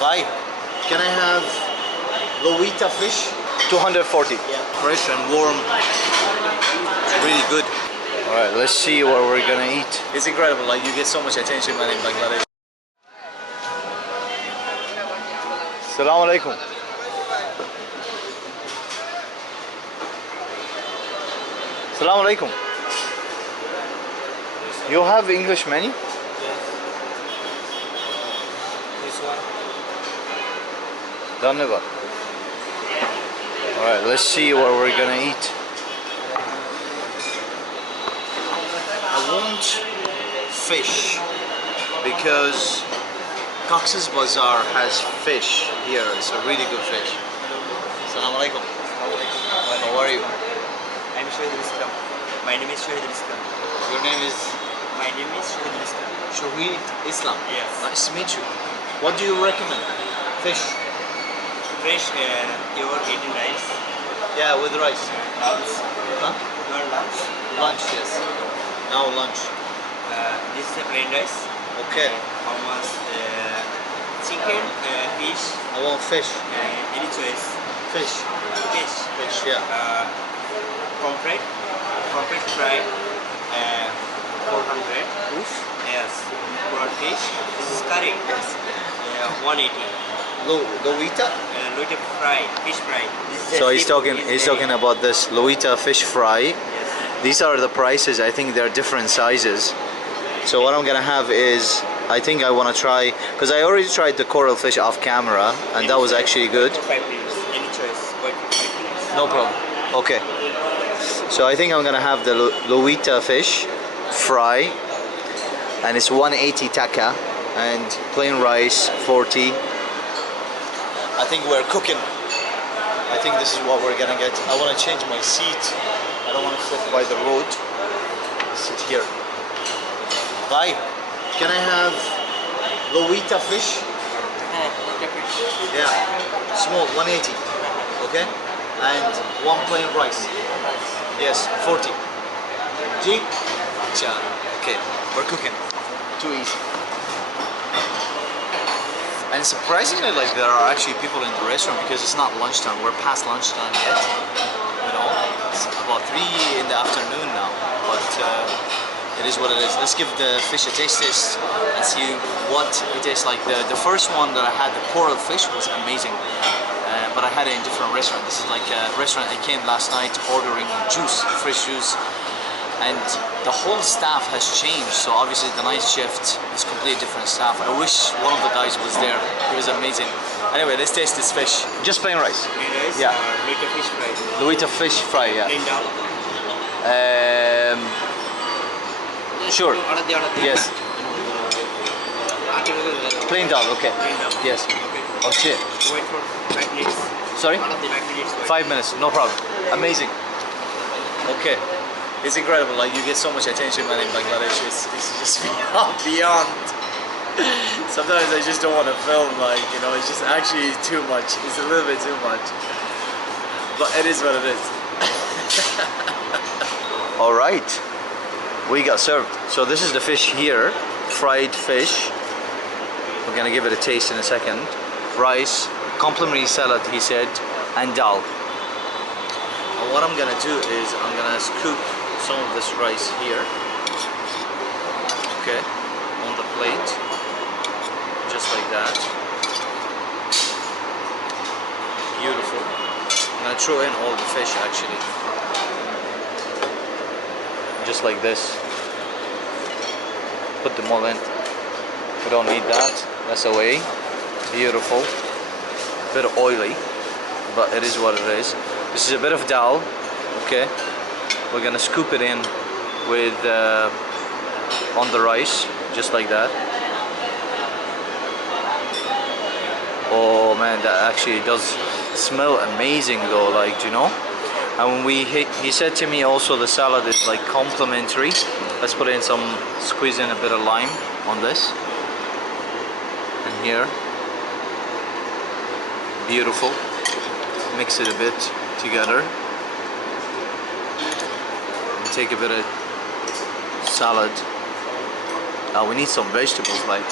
Bye. Can I have Loitta fish? 240. Yeah. Fresh and warm. It's really good. Alright, let's see what we're gonna eat. It's incredible, like you get so much attention, man, in Bangladesh. Assalamu alaikum. Assalamu alaikum. You have English menu? Yes. This one. Dhanyavad. Alright, let's see what we're gonna eat. I want fish because Cox's Bazar has fish here. It's a really good fish. Assalamu alaikum. How are you? I'm Shahidul Islam. My name is Shahidul Islam. Your name is My name is Shahidul Islam. Shahid Islam. Yes. Nice to meet you. What do you recommend? Fish? Fresh, you are eating rice. Yeah, with rice. Lunch. Huh? Your lunch. Lunch, yes. Now lunch. This is a plain rice. Okay. Hummus, chicken, fish. I want fish. Any choice. Fish. Fish. Fish, yeah. Pomfret fry. 400. Oof. Yes. Prawn fish. This is curry. Yes. 180. Loitta? Loitta fry, fish fry. So he's talking about this Loitta fish fry. Yes. These are the prices. I think they're different sizes. So what I'm gonna have is, I think I wanna try, because I already tried the coral fish off camera and that was actually good. 5 minutes. Any choice. Wait for 5 minutes. No problem. Okay. So I think I'm gonna have the Loitta fish fry, and it's 180 taka, and plain rice 40. I think we're cooking. I think this is what we're gonna get. I wanna change my seat. I don't wanna sit by the road. Sit here. Bye. Can I have Loitta fish? Yeah. Small, 180. Okay? And one plain rice. Yes, 40. G? Cha. Okay, we're cooking. Too easy. And surprisingly, like, there are actually people in the restaurant because it's not lunchtime. We're past lunchtime yet. You know, it's about 3 in the afternoon now. But it is what it is. Let's give the fish a taste test and see what it tastes like. The first one that I had, the coral fish, was amazing. But I had it in a different restaurant. This is like a restaurant I came last night ordering juice, fresh juice. And the whole staff has changed, so obviously the night shift is completely different staff. I wish one of the guys was there. It was amazing. Anyway, let's taste this fish. Just plain rice. Plain rice? Yeah. Loitta fish fry. Loitta fish fry, yeah. Plain dal. Sure. Yes. Plain dal, okay. Plain dal. Yes. Okay. Oh shit. Wait for 5 minutes. Sorry? 5 minutes. Wait. 5 minutes, no problem. Amazing. Okay. It's incredible, like you get so much attention, man, in Bangladesh. It's just beyond. Sometimes I just don't want to film, like, you know, it's just actually too much. It's a little bit too much. But it is what it is. Alright. We got served. So this is the fish here. Fried fish. We're gonna give it a taste in a second. Rice, complimentary salad, he said, and dal. And what I'm gonna do is I'm gonna scoop some of this rice here, okay, on the plate, just like that. Beautiful. I'm gonna throw in all the fish actually, just like this. Put them all in. We don't need that. That's away. Beautiful. A bit oily, but it is what it is. This is a bit of dal, okay. We're gonna scoop it in with on the rice, just like that. Oh man, that actually does smell amazing though, like, you know. And when he said to me also the salad is like complimentary. Let's put in some, squeeze in a bit of lime on this. And here, beautiful. Mix it a bit together. Take a bit of salad. We need some vegetables, like,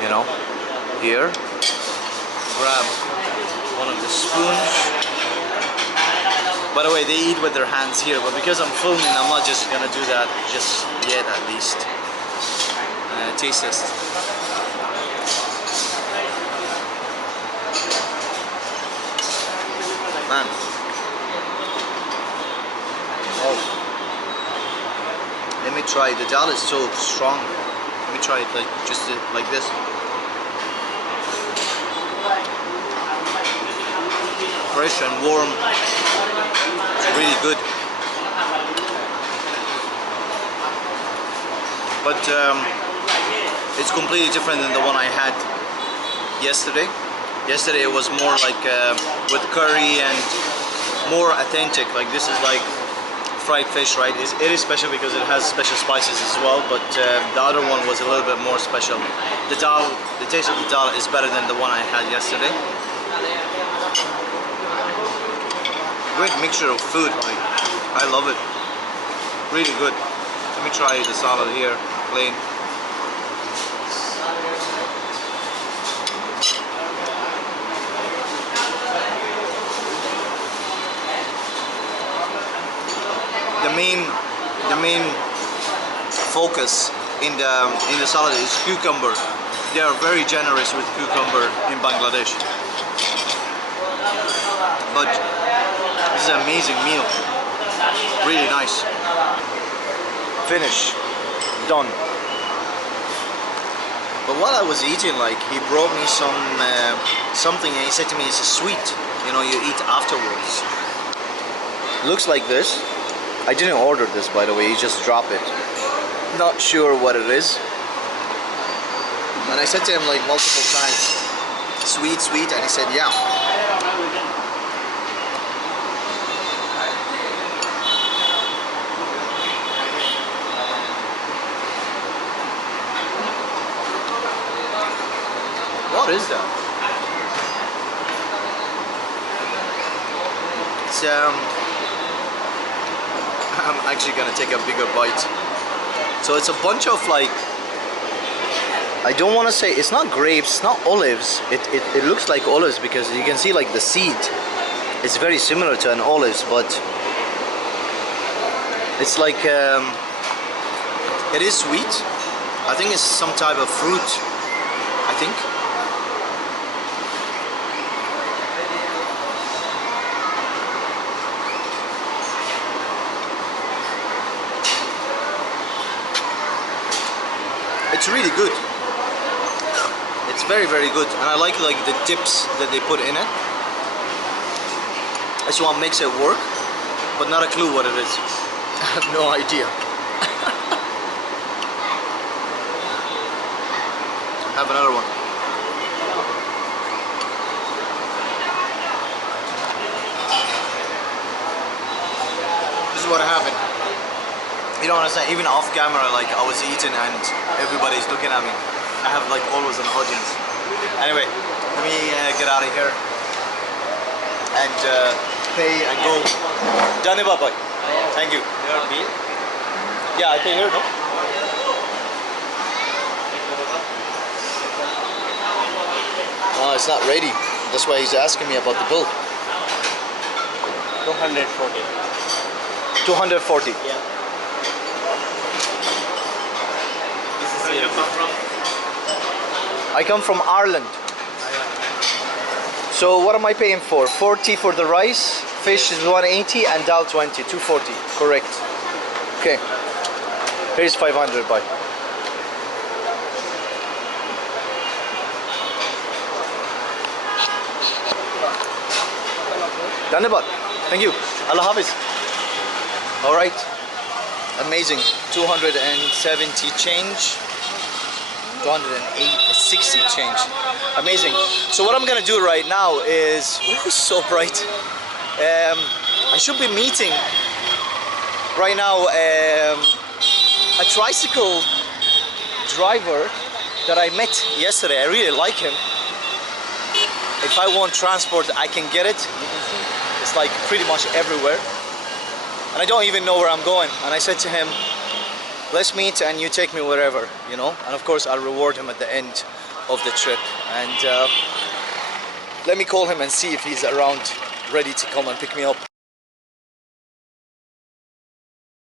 you know. here. Grab one of the spoons. By the way, they eat with their hands here, but because I'm filming, I'm not just gonna do that just yet, at least. Taste test. Man. Oh. Let me try. The dal is so strong. Let me try it like just like this. Fresh and warm. It's really good. But it's completely different than the one I had yesterday. Yesterday it was more like with curry and more authentic. Like this is like fried fish, right? It is special because it has special spices as well, but the other one was a little bit more special. The dal, the taste of the dal is better than the one I had yesterday. Great mixture of food, like I love it. Really good. Let me try the salad here, plain. The main focus in the salad is cucumber. They are very generous with cucumber in Bangladesh. But this is an amazing meal. Really nice. Finish. Done. But while I was eating, like he brought me something and he said to me, it's a sweet. You know, you eat afterwards. Looks like this. I didn't order this, by the way, you just drop it. Not sure what it is. And I said to him like multiple times, sweet, sweet, and he said, yeah. What is that? It's I'm actually gonna take a bigger bite. So it's a bunch of like, I don't want to say, it's not grapes, it's not olives. It looks like olives because you can see like the seed. It's very similar to an olives, but it's like, it is sweet. I think it's some type of fruit, I think. It's really good. It's very, very good, and I like the dips that they put in it. That's what makes it work, but not a clue what it is. I have no idea. Have another one. This is what happened. You don't understand, even off camera, like I was eating and everybody's looking at me. I have like always an audience. Anyway, let me get out of here and pay and go. Done, bye. Thank you. Your bill? Yeah, I pay here, no? Oh, it's not ready. That's why he's asking me about the bill. 240. 240. Yeah. I come from Ireland. So what am I paying for? 40 for the rice, fish is 180 and dal 20, 240, correct. Okay, here's 500, bye. Dhanyabad. Thank you. Allah Hafiz. All right. Amazing. 270 change. 260 change. Amazing. So what I'm gonna do right now is, oh, it's so bright. I should be meeting right now a tricycle driver that I met yesterday. I really like him. If I want transport, I can get it. You can see it's like pretty much everywhere. And I don't even know where I'm going. And I said to him, let's meet and you take me wherever, you know. And of course I'll reward him at the end of the trip, and let me call him and see if he's around, ready to come and pick me up.